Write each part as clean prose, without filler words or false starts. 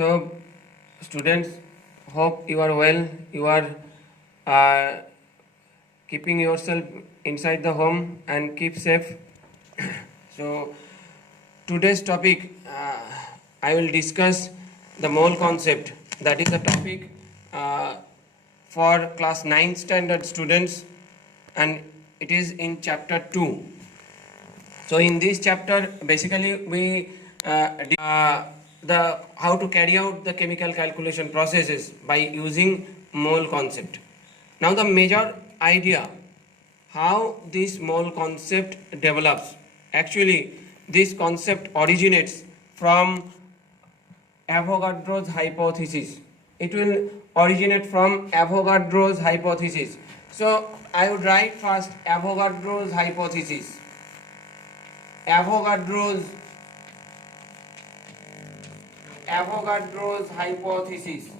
So, students, hope you are well. You are uh, keeping yourself inside the home and keep safe. So, today's topic I will discuss the mole concept. That is a topic for class 9 standard students, and it is in chapter 2. So in this chapter, basically we the how to carry out the chemical calculation processes by using mole concept. Now the major idea how this mole concept develops. Actually, this concept originates from Avogadro's hypothesis. It will originate from Avogadro's hypothesis. So I would write first Avogadro's hypothesis. Avogadro's hypothesis.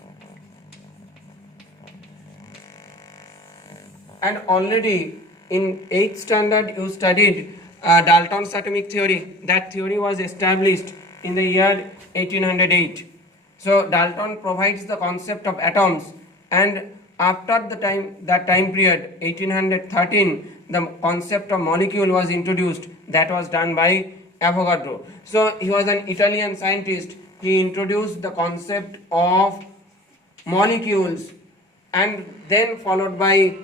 And already in 8th standard you studied Dalton's atomic theory. That theory was established in the year 1808. So Dalton provides the concept of atoms, and after that time period 1813, the concept of molecule was introduced. That was done by Avogadro. So he was an Italian scientist. He introduced the concept of molecules, and then followed by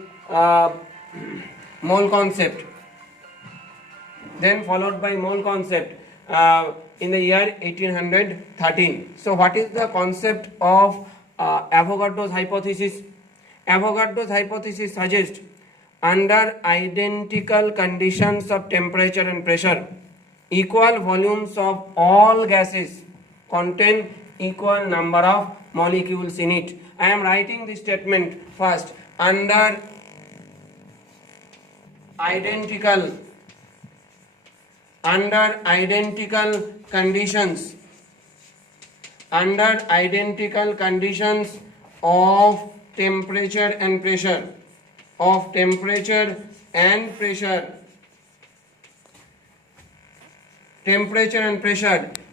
mole concept. Then followed by mole concept in the year 1813. So what is the concept of Avogadro's hypothesis? Avogadro's hypothesis suggests under identical conditions of temperature and pressure, equal volumes of all gases contain equal number of molecules in it. I am writing this statement first. Under identical conditions of temperature and pressure,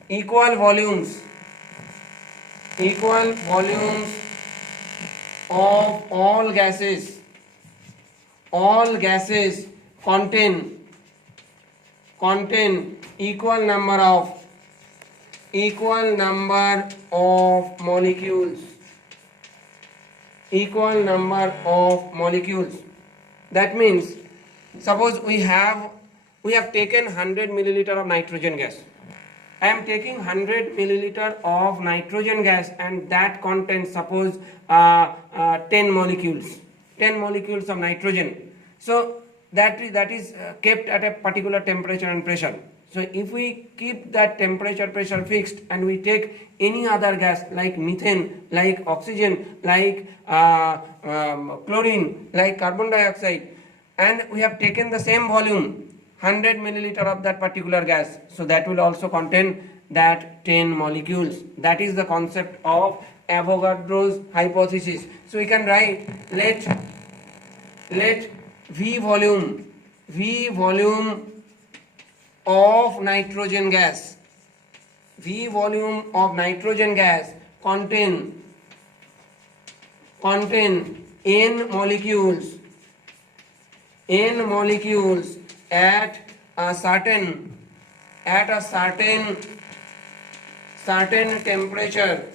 equal volumes of all gases contain equal number of molecules. That means, suppose we have taken 100 milliliter of nitrogen gas. I am taking 100 milliliter of nitrogen gas, and that contains, suppose 10 molecules of nitrogen. So that is kept at a particular temperature and pressure. So if we keep that temperature pressure fixed and we take any other gas like methane, like oxygen, like chlorine, like carbon dioxide, and we have taken the same volume 100 milliliter of that particular gas, so that will also contain that 10 molecules. That is the concept of Avogadro's hypothesis. So we can write let V volume of nitrogen gas contain n molecules at a certain temperature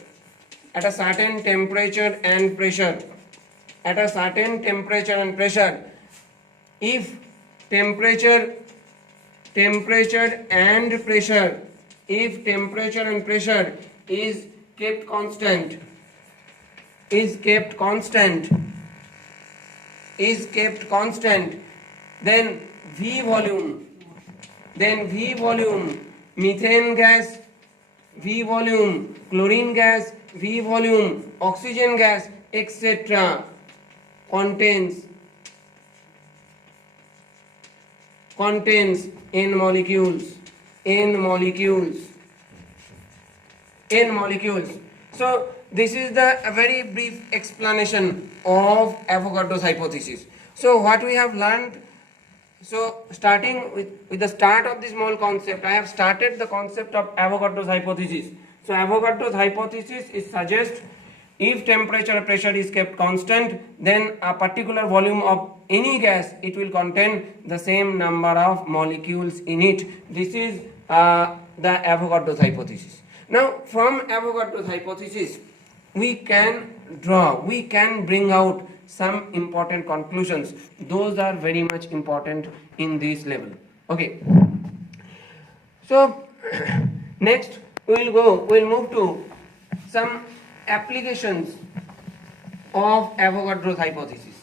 and pressure. If temperature and pressure is kept constant, then V volume methane gas, V volume chlorine gas, V volume oxygen gas, etc. contains n molecules. So this is a very brief explanation of Avogadro's hypothesis. So what we have learned, so starting with the start of this mole concept, I have started the concept of Avogadro's hypothesis. So Avogadro's hypothesis is suggests if temperature or pressure is kept constant, then a particular volume of any gas, it will contain the same number of molecules in it. This is the Avogadro's hypothesis. Now from Avogadro's hypothesis, we can bring out some important conclusions. Those are very much important in this level. Okay. So next we'll move to some applications of Avogadro's hypothesis.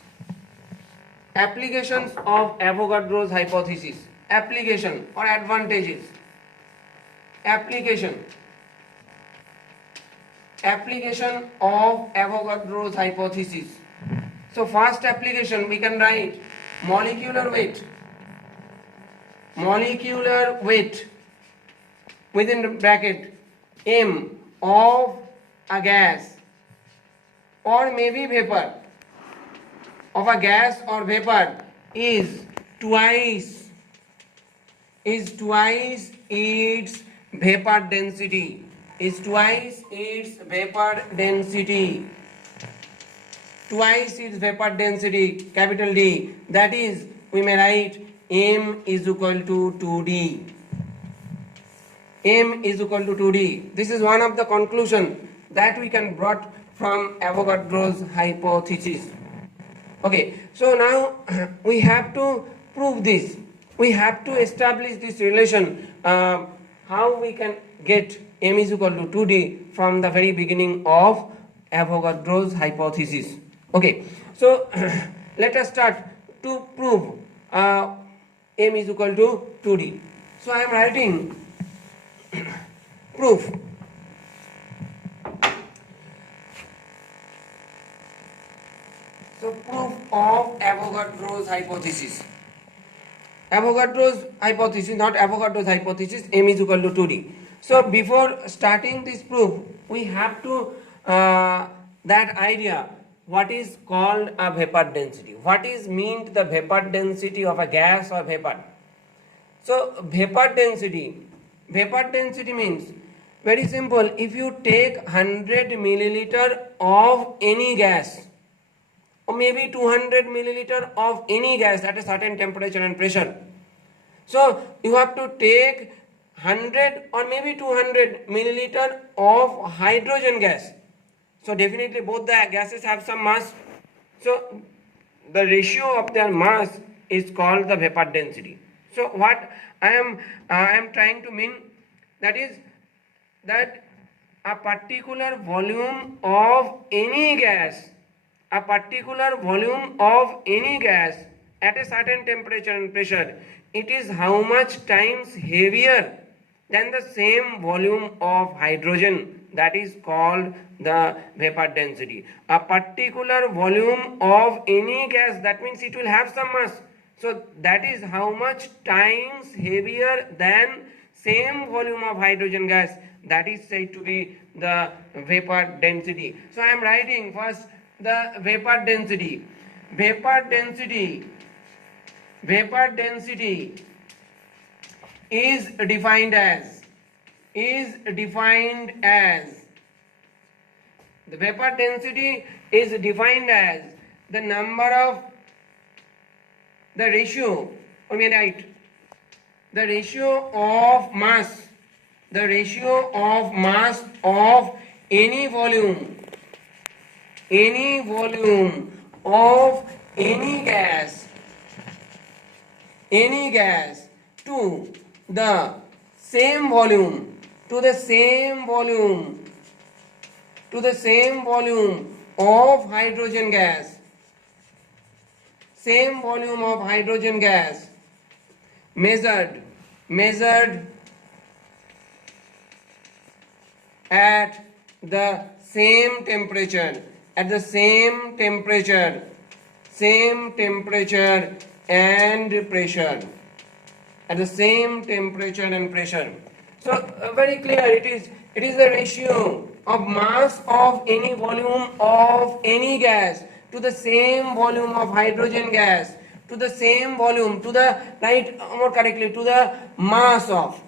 Applications of Avogadro's hypothesis. Application or advantages. Application of Avogadro's hypothesis. So first application we can write molecular weight. Molecular weight within the bracket m of a gas or maybe vapor of a gas or vapor is twice its vapor density. Is twice its vapor density. Twice its vapor density, capital D. That is, we may write m is equal to 2D. M is equal to 2D. This is one of the conclusion that we can brought from Avogadro's hypothesis. Okay, so now we have to prove this. We have to establish this relation. How we can get m is equal to 2D from the very beginning of Avogadro's hypothesis. Okay, so let us start to prove m is equal to 2D. So I am writing proof. So proof of Avogadro's hypothesis. Avogadro's hypothesis, not Avogadro's hypothesis, m is equal to 2D. So before starting this proof, we have to that idea what is called a vapor density. What is meant the vapor density of a gas or vapor? So vapor density means very simple. If you take 100 milliliter of any gas or maybe 200 milliliter of any gas at a certain temperature and pressure, so you have to take 100 or maybe 200 milliliter of hydrogen gas. So definitely both the gases have some mass. So the ratio of their mass is called the vapor density. So what I am trying to mean, that is that a particular volume of any gas, at a certain temperature and pressure, it is how much times heavier than the same volume of hydrogen. That is called the vapor density. A particular volume of any gas, that means it will have some mass. So that is how much times heavier than same volume of hydrogen gas. That is said to be the vapor density. So I am writing first the vapor density. Vapor density is defined as the vapor density is defined as the number of the ratio, or may I write the ratio of mass of any volume of any gas to the same volume of hydrogen gas, measured at the same temperature and pressure. So very clear, it is the ratio of mass of any volume of any gas to the same volume of hydrogen gas, to the same volume, to the mass of.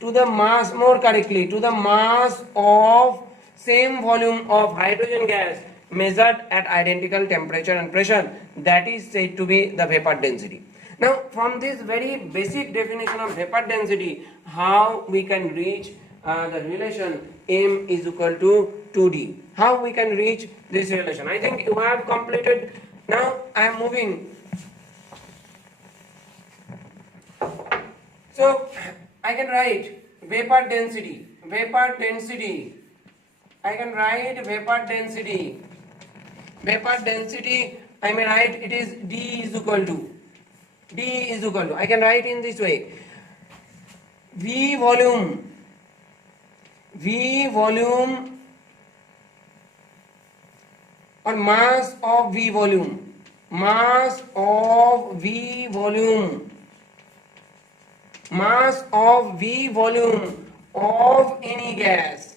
to the mass, more correctly, to the mass of same volume of hydrogen gas measured at identical temperature and pressure, that is said to be the vapor density. Now, from this very basic definition of vapor density, how we can reach the relation M is equal to 2D. How we can reach this relation? I think you have completed. Now, I am moving. So, I can write vapor density. Vapor density. I can write vapor density. Vapor density, I may write it is D is equal to. D is equal to. I can write in this way. V volume or mass of V volume. Mass of V volume. Mass of V volume of any gas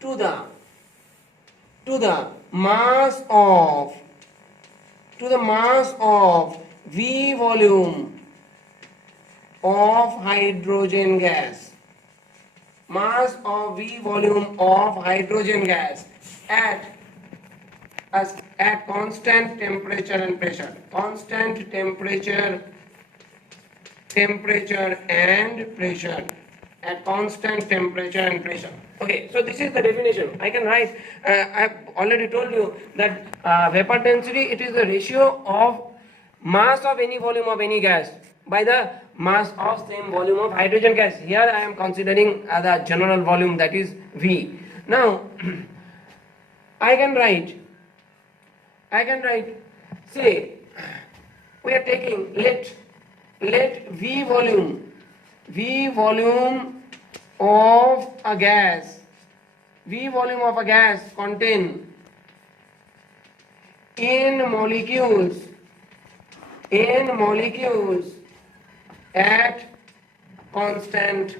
to the mass of V volume of hydrogen gas. Mass of V volume of hydrogen gas at constant temperature and pressure. Constant temperature and pressure. At constant temperature and pressure. Okay, so this is the definition. I can write, I have already told you that vapor density, it is the ratio of mass of any volume of any gas by the mass of same volume of hydrogen gas. Here I am considering the general volume, that is V. Now, I can write, say, we are taking, let V volume of a gas contain in molecules at constant,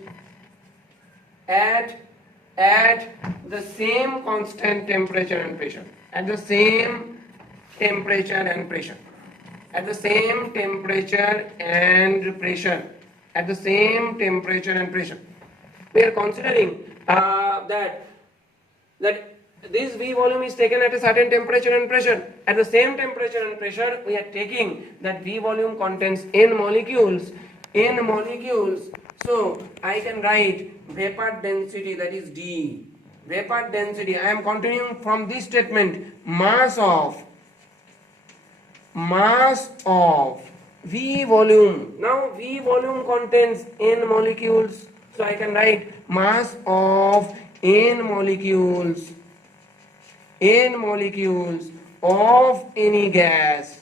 at the same constant temperature and pressure. At the same temperature and pressure. At the same temperature and pressure. At the same temperature and pressure. We are considering that this V volume is taken at a certain temperature and pressure. At the same temperature and pressure, we are taking that V volume contains N molecules. So I can write vapor density, that is D. Vapor density, I am continuing from this statement, mass of V volume. Now V volume contains N molecules. So I can write mass of N molecules of any gas.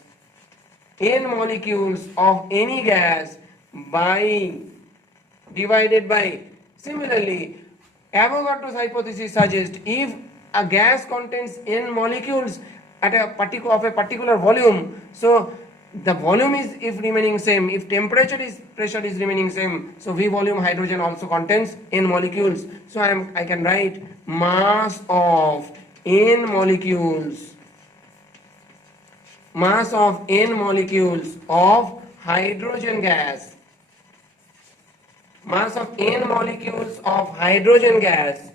N molecules of any gas divided by. Similarly, Avogadro's hypothesis suggests if a gas contains N molecules at a particular volume, so the volume is if remaining same, if pressure is remaining same, so V volume hydrogen also contains N molecules. So I can write mass of N molecules of hydrogen gas. Mass of N molecules of hydrogen gas.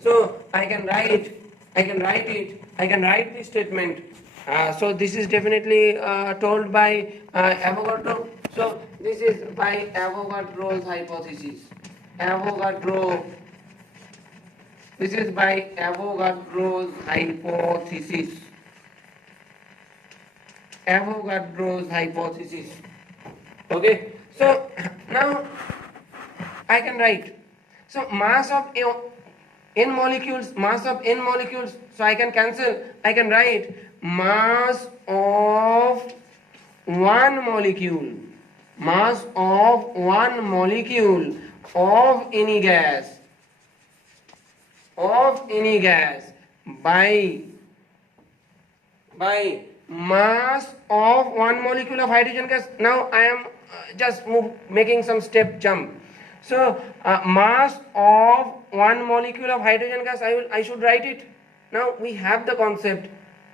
So I can write this statement. So this is definitely told by Avogadro. So this is by Avogadro's hypothesis. This is by Avogadro's hypothesis. Okay. So now I can write. So mass of N molecules. So I can cancel. I can write mass of one molecule of any gas by mass of one molecule of hydrogen gas. Now I am just making some step jump. So mass of one molecule of hydrogen gas, I should write it. Now we have the concept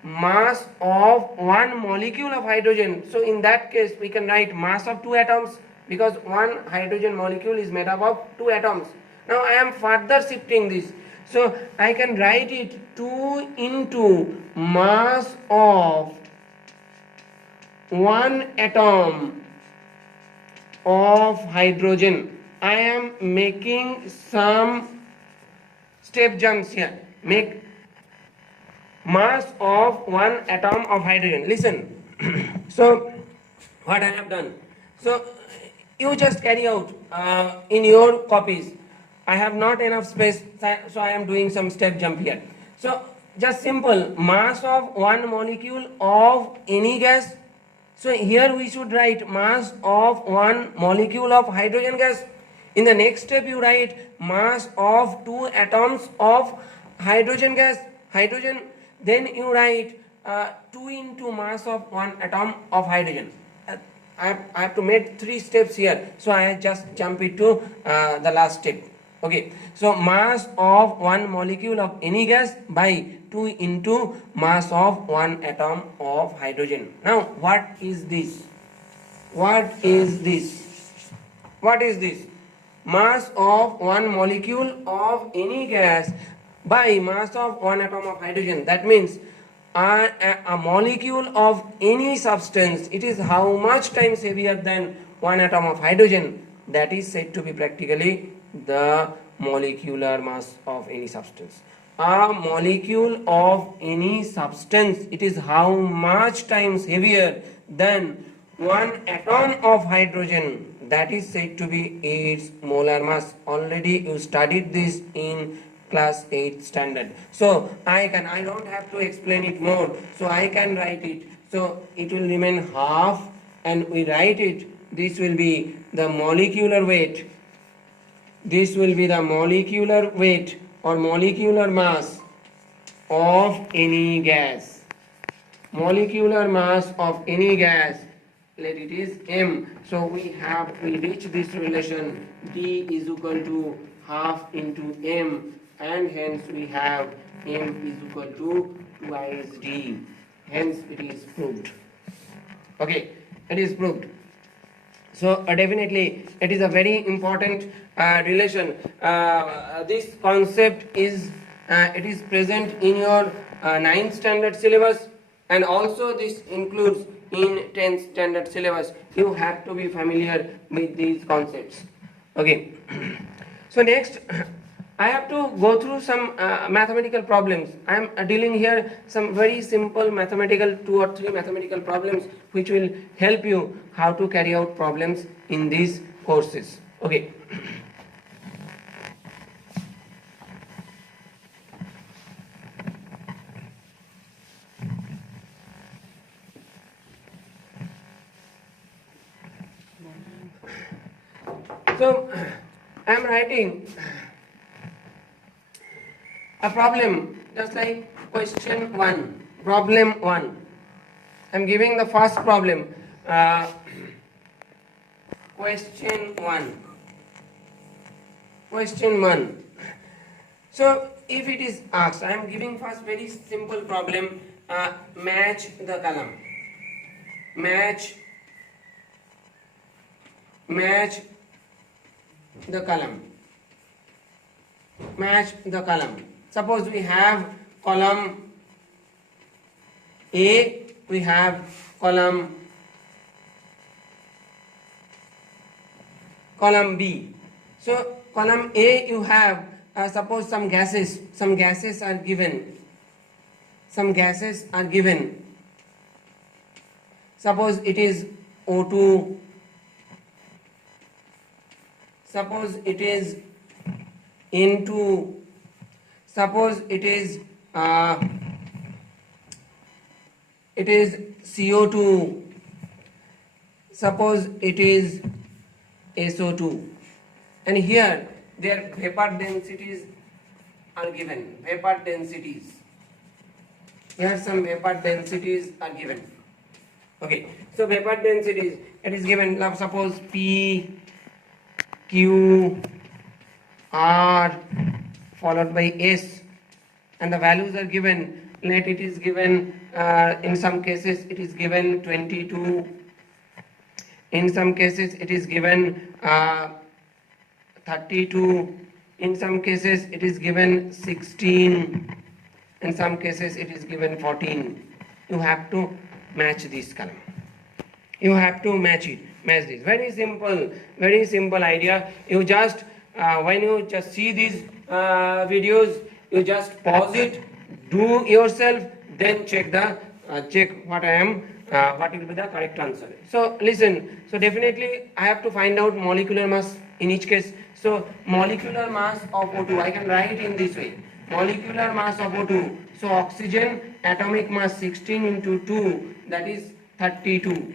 mass of one molecule of hydrogen. So in that case we can write mass of two atoms. because one hydrogen molecule is made up of two atoms. Now I am further shifting this. So I can write it 2 into mass of one atom of hydrogen. I am making some step jumps here. Make mass of one atom of hydrogen. Listen. So what I have done. So you just carry out in your copies. I have not enough space, so I am doing some step jump here. So just simple mass of one molecule of any gas. So here we should write mass of one molecule of hydrogen gas. In the next step you write mass of two atoms of hydrogen gas, hydrogen. Then you write 2 into mass of one atom of hydrogen. I have to make 3 steps here, so I just jump it to the last step. Okay, so mass of one molecule of any gas by 2 into mass of one atom of hydrogen. Now what is this? What is this? What is this? Mass of one molecule of any gas by mass of one atom of hydrogen. That means a molecule of any substance, it is how much times heavier than one atom of hydrogen. That is said to be practically the molecular mass of any substance. A molecule of any substance, it is how much times heavier than one atom of hydrogen. That is said to be its molar mass. Already you studied this in class 8 standard. So I don't have to explain it more. So I can write it. So it will remain half, and we write it. This will be the molecular weight. This will be the molecular weight or molecular mass of any gas. Molecular mass of any gas, let it is m. So we reach this relation, D is equal to half into m, and hence we have m is equal to twice D. Hence it is proved. Okay, it is proved. So definitely it is a very important relation. This concept is it is present in your 9th standard syllabus, and also this includes in 10th standard syllabus. You have to be familiar with these concepts. Okay. So next I have to go through some mathematical problems. I am dealing here some very simple mathematical 2 or 3 mathematical problems which will help you how to carry out problems in these courses. Okay. So I am writing a problem just like question 1. Problem 1. I am giving the first problem. Question 1. Question 1. So if it is asked, I am giving first very simple problem. Match the column. Match the column. Match the column. Suppose we have column A, we have column B. So column A you have suppose some gases are given. Some gases are given. Suppose it is O2. Suppose it is N2. Suppose it is CO2. Suppose it is SO2. And here their vapor densities are given. Vapor densities. Here some vapor densities are given. Okay. So vapor densities, it is given. Now suppose P, Q, R followed by S, and the values are given. Let it is given in some cases it is given 22, In some cases it is given 32. In some cases it is given 16. In some cases it is given 14. You have to match this column. You have to match this. Very simple idea. You just when you just see these videos, you just pause it, do yourself, then check what what will be the correct answer. So listen, so definitely I have to find out molecular mass in each case. So molecular mass of O2, I can write in this way. Molecular mass of O2. So oxygen atomic mass 16 into 2, that is 32.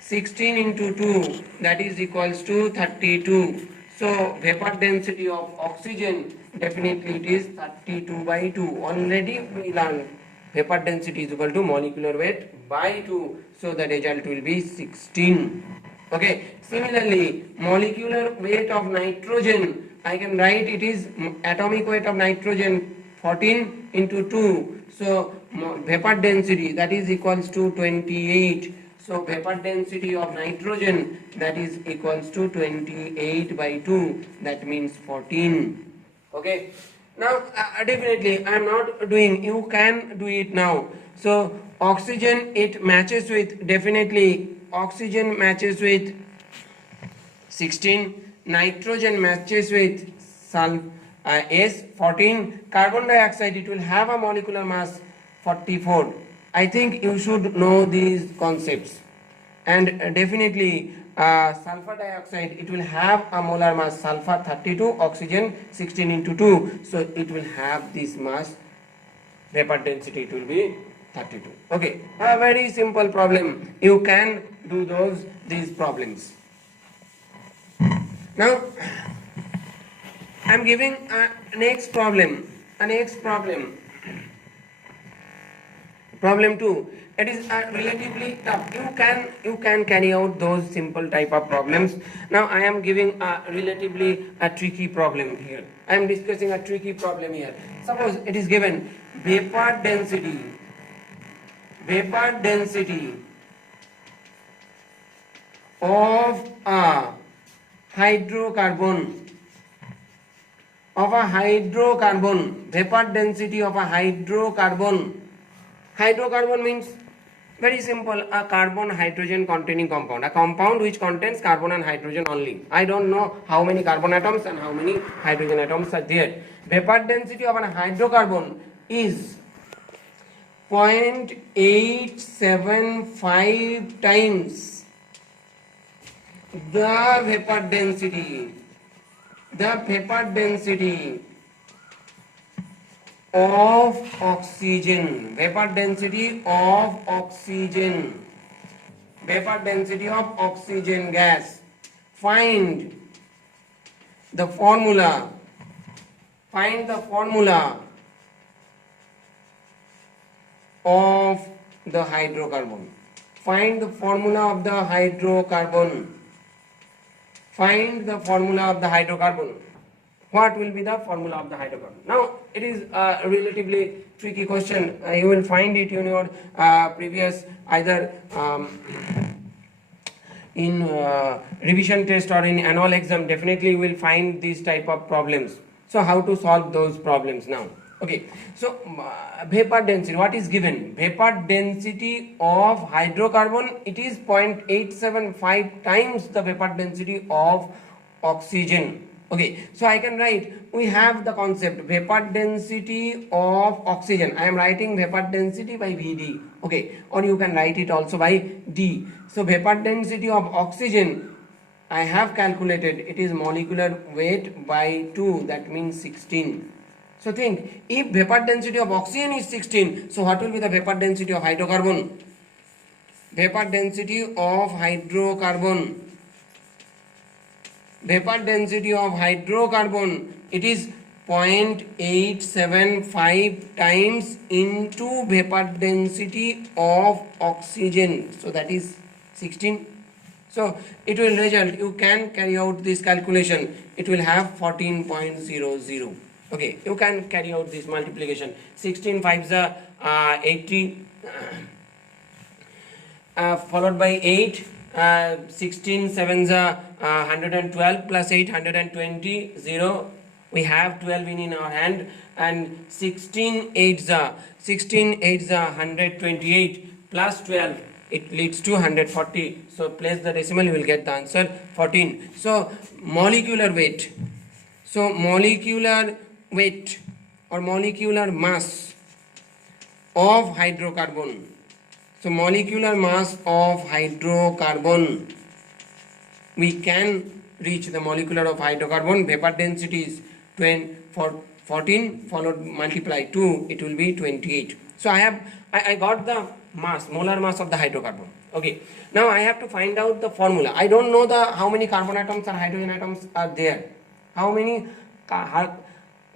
16 into 2, that is equals to 32. So vapor density of oxygen, definitely it is 32 by 2. Already we learned vapor density is equal to molecular weight by 2. So the result will be 16. Okay. Similarly, molecular weight of nitrogen, I can write it is atomic weight of nitrogen 14 into 2. So vapor density, that is equals to 28. So vapor density of nitrogen, that is equals to 28 by 2. That means 14. Okay. Now definitely I am not doing. You can do it now. So oxygen, it matches with, definitely oxygen matches with 16. Nitrogen matches with S 14. Carbon dioxide, it will have a molecular mass 44. I think you should know these concepts. And definitely sulfur dioxide, it will have a molar mass sulfur 32, oxygen 16 into 2. So it will have this mass, vapor density, it will be 32. Okay, a very simple problem. You can do these problems. Now I am giving a next problem. Problem 2. It is relatively tough. You can carry out those simple type of problems. Now I am giving a relatively tricky problem here. I am discussing a tricky problem here. Suppose it is given vapor density of a hydrocarbon. Vapor density of a hydrocarbon. Hydrocarbon means very simple, a carbon hydrogen containing compound, a compound which contains carbon and hydrogen only. I don't know how many carbon atoms and how many hydrogen atoms are there. Vapor density of an hydrocarbon is 0.875 times the vapor density of oxygen. Vapor density of oxygen gas. Find the formula of the hydrocarbon. Find the formula of the hydrocarbon. What will be the formula of the hydrocarbon? Now it is a relatively tricky question. You will find it in your previous either in revision test or in annual exam. Definitely you will find these type of problems. So how to solve those problems now? Okay, so vapor density, what is given? Vapor density of hydrocarbon, it is 0.875 times the vapor density of oxygen. Okay, so I can write, we have the concept vapor density of oxygen. I am writing vapor density by Vd. Okay, or you can write it also by D. So vapor density of oxygen, I have calculated, it is molecular weight by 2, that means 16. So think, if vapor density of oxygen is 16, so what will be the vapor density of hydrocarbon? Vapor density of hydrocarbon, it is 0.875 times into vapor density of oxygen. So that is 16. So it will result, you can carry out this calculation, it will have 14.00. Okay, you can carry out this multiplication. 16 5s are 80, followed by 8, 16 sevens are 112 plus 8 120 0. We have 12 in our hand, and 16 eights are 128 plus 12, it leads to 140. So place the decimal, you will get the answer 14. So molecular weight, or molecular mass of hydrocarbon. So molecular mass of hydrocarbon, we can reach the molecular of hydrocarbon. Vapor density is 14 followed multiply 2, it will be 28. So I got the mass, molar mass of the hydrocarbon. Okay, now I have to find out the formula. I don't know how many carbon atoms and hydrogen atoms are there, how many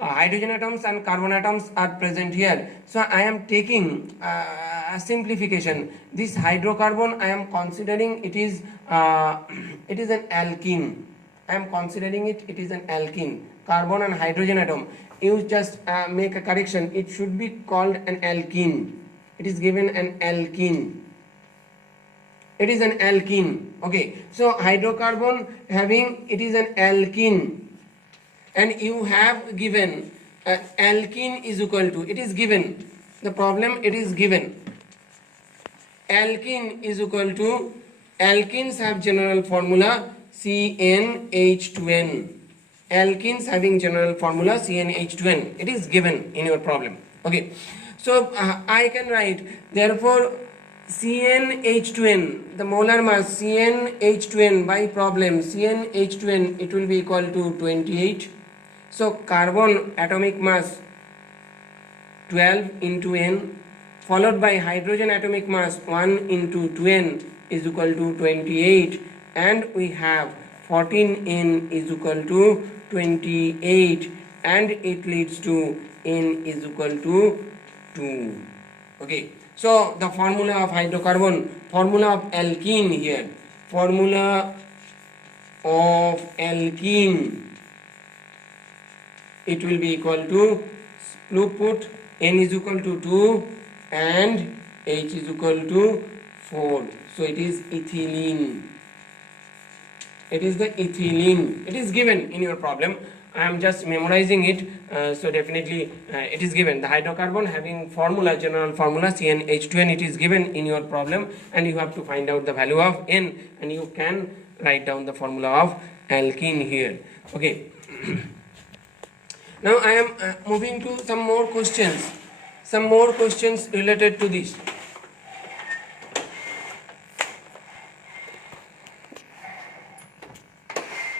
hydrogen atoms and carbon atoms are present here. So I am taking a simplification. This hydrocarbon, I am considering it is an alkene. I am considering it is an alkene. Carbon and hydrogen atom, you just make a correction, it should be called an alkene. It is given an alkene. It is an alkene. Okay, so hydrocarbon having, it is an alkene, and you have given alkene is equal to, it is given, the problem, it is given alkene is equal to, alkenes have general formula CnH2n. Alkenes having general formula CnH2n. It is given in your problem. Okay, so I can write, therefore CnH2n, the molar mass CnH2n by problem, CnH2n, it will be equal to 28. So carbon atomic mass 12 into n, followed by hydrogen atomic mass 1 into 2n is equal to 28, and we have 14n is equal to 28, and it leads to n is equal to 2. Okay, so the formula of hydrocarbon, formula of alkene here, formula of alkene, it will be equal to, look, put n is equal to 2 and h is equal to 4. So it is ethylene. It is the ethylene. It is given in your problem. I am just memorizing it. So definitely it is given. The hydrocarbon having formula, general formula CnH2n, it is given in your problem, and you have to find out the value of n, and you can write down the formula of alkene here. Okay. Now I am moving to some more questions related to this.